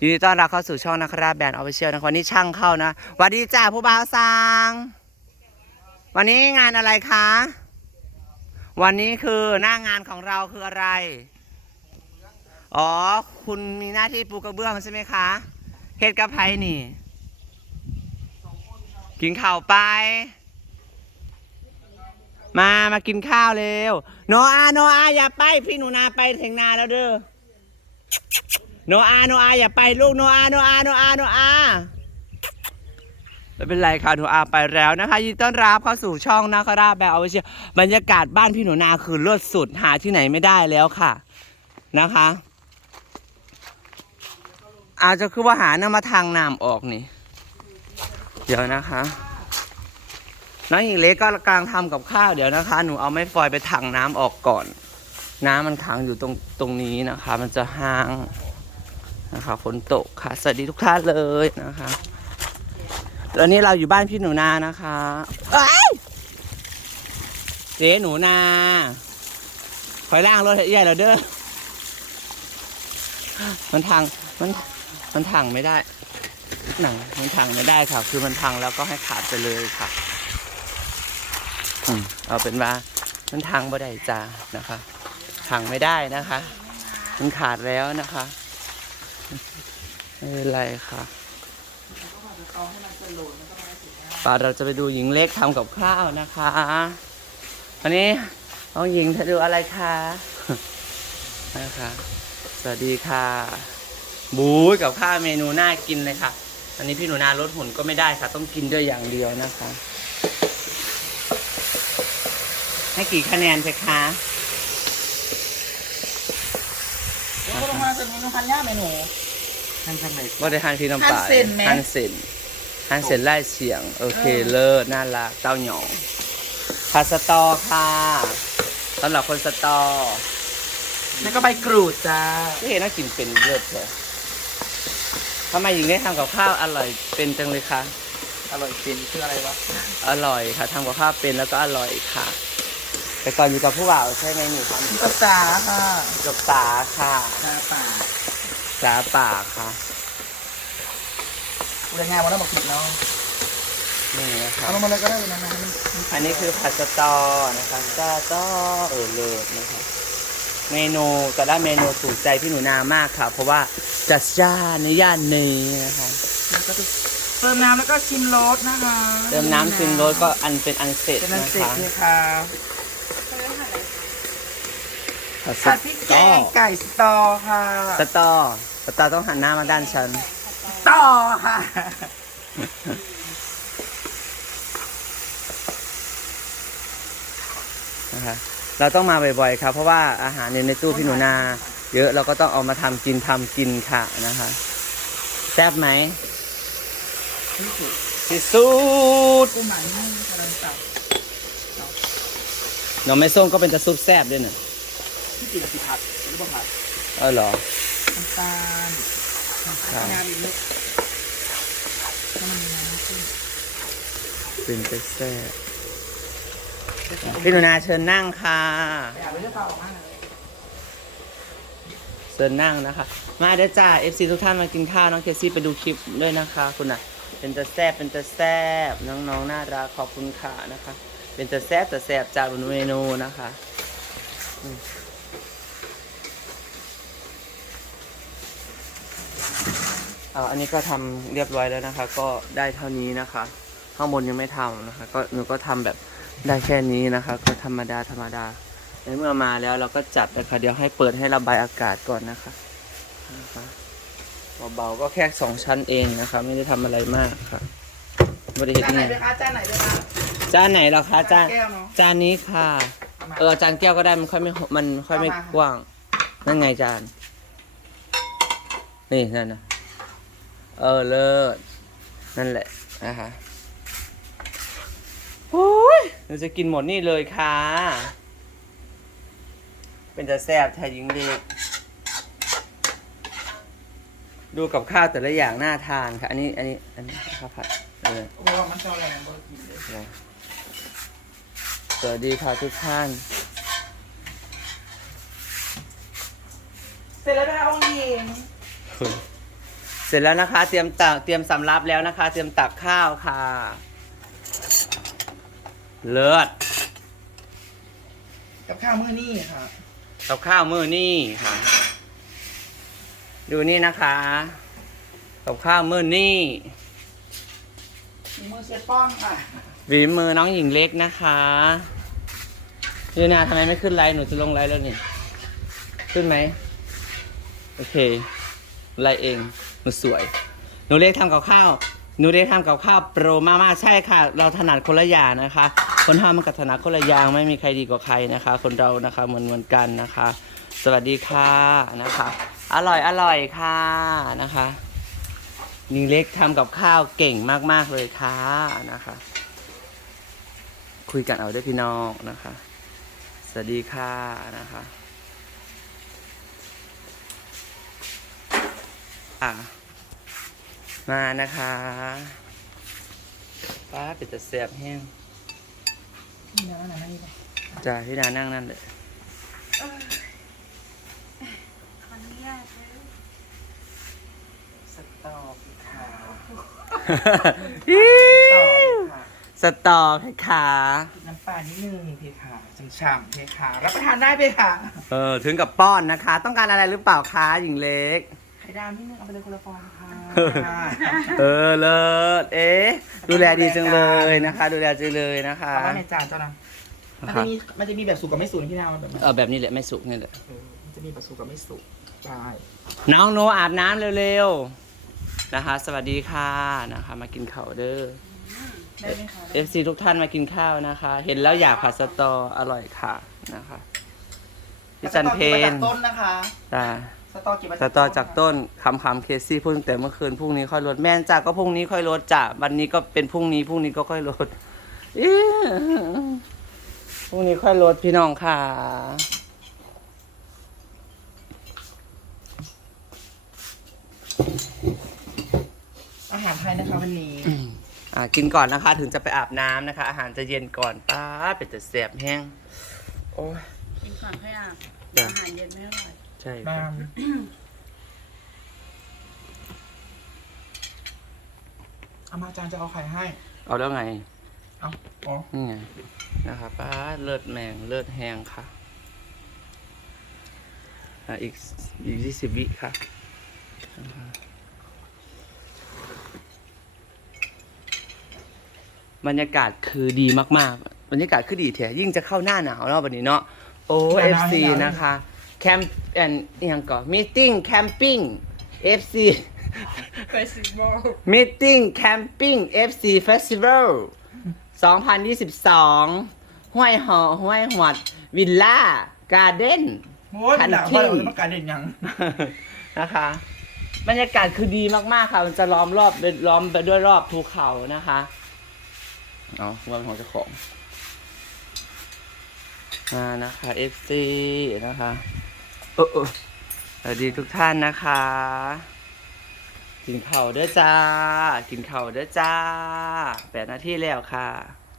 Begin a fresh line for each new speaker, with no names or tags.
ยินดีต้อนรับเข้าสู่ช่องนะครับแบรนด์ออฟฟิเชียลนะวันนี้ช่างเข้านะวัสดีจ้าผู้บ่าวสาง วันนี้งานอะไรคะ วันนี้คือหน้างานของเราคืออะไร อ๋อ คุณมีหน้าที่ปูกระเบื้องใช่ไหมคะเฮ็ดกับไผนี่ กินข้าวไป มามากินข้าวเร็ว โนอาโนอาอย่าไป พี่หนูนาไปถึงนาแล้วเด้อ โนอาโนอาอย่าไปลูกโนอาโนอาโนอาโนอาไม่เป็นไรค่ะโนอาไปแล้วนะคะยินดีต้อนรับเข้าสู่ช่องนะครับแบบเอาไว้เชียบรรยากาศบ้านพี่หนูนาคือเลิศสุดหาที่ไหนไม่ได้แล้วค่ะนะคะ อาจจะคือว่าหาน้ำมาทางน้ำออกนี่ เดี๋ยวนะคะน้องหญิงเล็กก็กำลังทำกับข้าวเดี๋ยวนะคะ หนูเอาไม้ฟอยไปถังน้ำออกก่อน น้ำมันขังอยู่ตรงตรงนี้นะคะ มันจะห้าง นะคะฝนตกค่ะ สวัสดีทุกท่านเลยนะคะตอนนี้เราอยู่บ้านพี่หนูนานะคะเอ้ยเจ๊หนูนาคอยล่างรถใหญ่เราเด้อมันทางมันมันทางไม่ได้ หนังมันทางไม่ได้ค่ะ คือมันพังแล้วก็ให้ขาดไปเลยค่ะอเอาเป็นว่ามันทางบ่ได้จ้านะคะทางไม่ได้นะคะ มันขาดแล้วนะคะ ไม่เป็นไรค่ะป่าเราจะไปดูหญิงเล็กทำกับข้าวนะคะวันนี้น้องหญิงเธอดูอะไรคะนะคะสวัสดีค่ะ บู๊กับข้าวเมนูน่ากินเลยค่ะอันนี้พี่หนูนาลดหุ่นก็ไม่ได้ค่ะ ต้องกินด้วยอย่างเดียวนะคะ ให้กี่คะแนนเพคะ
ก็ต้องมาเป็นเมนู พันย่าเมนู
ท่านสำเร็จ
บริหารพี่น้ำปลา
ฮันเซ็นไหม
ฮันเซนฮันเซนไล่เสียง โอเคเลิศน่ารักเต้าหยองพาสตอค่ะสำหรับคนสตอ
แล้วก็ใบกรูดจ้า
ที่เห็นน่ากินเป็นเลิศเลยทำไมหญิงได้ทำกับข้าวอร่อยเป็นจังเลยคะ
อร่อยฟินคืออะไรวะ
อร่อยค่ะทำกับข้าวเป็นแล้วก็อร่อยค่ะ แต่ก่อนอยู่กับผู้บ่าวใช่ไหมหนูท
ภาษาค่ะำ
กับตาค่ะ
ชาป่า
สาป่าค่ะ
เรื่องงานวันนั้นบอกผิดเนาะ
นี่นะคะ
เอาลงมาเลยก็ได้เลยนะมันมัน
อันนี้คือผัดสตอนะคะสตอเออเลิศนะคะเมนูแต่ละเมนูถูกใจพี่หนูนามากค่ะ เพราะว่าจัดจ้านในย่านนี้นะคะ
มันก็จะเติมน้ำแล้วก็ชิมรสนะคะ
เติมน้ำซิมรสก็อันเป็นอันเสร็จ
เป็นอัน
นะ
เสร็จ
คะ
เลยค่ะ
ผัดส
ผัดพริกแก
ตอง
ไก่สตอค่ะ
สตอสตอต้องหันหน้ามาด้านฉัน
ต่อค่ะ
นะคะเราต้องมาบ่อยๆครับ เพราะว่าอาหารในในตู้พี่หนูนา เยอะเราก็ต้องเอามาทำกินทำกินค่ะนะคะแซ่บไหมที่สุด
กุ้งหมันนี่กำลังสับ
หน่อไม้ส้มก็เป็นตะซุปแซ่บด้วยน่ะ
ที่จริงสิผัดหรือเปล่าผัด
เออเหรอ
น้ำตาล
ครับ
งานอีกนิดให้มันมีน้ำขึ้น
เป็นตะแซ่บพี่หนูนาเชิญนั่งค่ะ
อยากไปเลือกเปล่าออกมาเลย
เชิญนั่งนะคะ มาเด้อจ้า FC ทุกท่านมากินข้าวน้องเคซี่ไปดูคลิปด้วยนะคะคุณน่ะ เป็นตะแซ่บเป็นตะแซ่บน้องๆน่ารักขอบคุณค่ะนะคะ เป็นตะแซ่บตะแซ่บจากบนเมนูนะคะอืม อาอันนี้ก็ทำเรียบร้อยแล้วนะคะ ก็ได้เท่านี้นะคะ ข้างบนยังไม่ทำนะคะ ก็หนูก็ทำแบบได้แค่นี้นะคะ ก็ธรรมดาธรรมดาในเมื่อมาแล้วเราก็จัดนะคะเดี๋ยวให้เปิดให้ระบายอากาศก่อนนะคะนะคะเบาๆก็แค่สองชั้นเองนะคะ ไม่ได้ทำอะไรมากค่ะไม่ได้เห็น
จานไหน
นี่
ไปคะจานไหนไปคะ
จานไหนเหรอคะจาน
แก้วเนาะ
จานนี้ค่ะ เออจานแก้วก็ได้มันค่อยไม่มันค่อยไม่
เอามา
กว้างนั่นไงจานนี่นั่นนะ เออเลิศนั่นแหละนะคะโอ้ยเราจะกินหมดนี่เลยค่ะ เป็นจะแซ่บแท้ยิงดีดูกับข้าวแต่ละอย่างน่าทานค่ะ อันนี้อันนี้อันนี้ข้าวผัดเออ
โอ้โหมันจะอะไรนะบริกินเลย
สวัสดีค่ะทุกท่าน
เสร็จแล้วนะคะองค์หญิง
เสร็จแล้วนะคะ เตรียมตักเตรียมสำรับแล้วนะคะ เตรียมตักข้าวค่ะ เลิศ
กับข้าวมื้อนี้ค่ะ
กับข้าวมือนี่ค่ะ ดูนี่นะคะ กับข้าวมือนี่
มีมือเชฟป้อมค่ะ
หวีมือน้องหญิงเล็กนะคะพี่นาทำไมไม่ขึ้นไลน์หนูจะลงไลน์แล้วนี่ ขึ้นไหม โอเค ไลน์เอง หนูสวยหนูเล็กทำกับข้าวหนูเล็กทำกับข้าวโปรมาม่าใช่ค่ะ เราถนัดคนละอย่างนะคะ คนทำมันกับถนัดคนละอย่างไม่มีใครดีกว่าใครนะคะ คนเรานะคะเหมือนเหมือนกันนะคะ สวัสดีค่ะนะคะ อร่อยอร่อยค่ะนะคะหญิงเล็กทำกับข้าวเก่งมากๆเลยค่ะนะคะ คุยกันเอาด้วยพี่น้องนะคะ สวัสดีค่ะนะคะ อะ มานะคะป้าเป็นจะแสบแห้ง
นี่นะนะนี่นะ
จ้าพี่นานั่งนั่นเลย
สตอพี่ค่ะ
อิ๊
สตอ
ว
พี่ค่ะ
สตอเพคะ
น้ำปลานิดนึงพี่ค่ะฉ่ำๆพี่ค่ะรับประทานได้พี่ค่ะ
เออ ถึงกับป้อนนะคะ ต้องการอะไรหรือเปล่าคะหญิงเล็ก
ไข่ ดาวนิดนึงเอาไปเลยคนละฟองค่ะ
เออเลิศเอ๊ะดูแลดีจังเลยนะคะ ดูแลจังเลยนะคะ
เอาไว้ในจานเจ้านะมันจะมีมันจะมีแบบสุกกับไม่สุกนะพี่นาวมันแบบนั้น
เออแบบนี้แหละไม่สุกนี่แหละ
เออมันจะมีแบบสุกกับไม่สุกใช่
น้องโนอาบน้ำเร็วๆนะคะ สวัสดีค่ะนะคะ มากินข้าวเด้อ
ได้ไหมคะ
เอฟซีทุกท่านมากินข้าวนะคะ เห็นแล้วอยากผัดสตออร่อยค่ะนะคะพี่จันเพ
สตอก็บมา
น
จากต้นนะคะ
จ้า
สตอเก็บมา
สตอจากต้นคำคำเคซี่พูดตั้งแต่เมื่อคืนพรุ่งนี้ค่อยลดแม่นจ้าก็พรุ่งนี้ค่อยลดจ้าวันนี้ก็เป็นพรุ่งนี้พรุ่งนี้ก็ค่อยลดอิ๊ะพรุ่งนี้ค่อยลดพี่น้องค่ะ
อาหารไทยนะคะวันนี้
อ่ากินก่อนนะคะ ถึงจะไปอาบน้ำนะคะ อาหารจะเย็นก่อนป้าดเป็นจะแสบแห้งโอ้ย
กินก่อนค่อยอาบ
จ้ะ
อาหารเย็นไม่อร่อย
ใช่
บา
ค่ะ
งเอามาจานจะเอาไข่ให้
เอาแล้วไง
เอาอ๋อ
นี่ไง นะคะป้าดเลิศแมงเลิศแห้งค่ะอะ อีกอีกยี่สิบวิค่ะนะคะบรรยากาศคือดีมากๆ บรรยากาศคือดีแท้ยิ่งจะเข้าหน้าหนาวแล้ววันนี้เนาะ โอ้เอฟซีนะคะ แคมป์แอนยังก่อนมีติ้งแคมปิ้งเอฟซี
เฟสติวัล
Meeting Camping FC Festival 2022 ห้วยหอห้วยหวด วิลล่า การ์เด้น
โอ้ย
ทัน
หนัง
ที
ว่าเราจะต้องการเด่นยัง
นะคะ บรรยากาศคือดีมาก ๆ ค่ะ มันจะล้อมรอบโดยล้อมไปด้วยรอบภูเขานะคะเอาว่าเป็นของเจ้าของมานะคะ FC นะคะเออสวัสดีทุกท่านนะคะ กินข้าเด้อจ้า กินข้าเด้อจ้าแปดนาทีแล้วค่ะ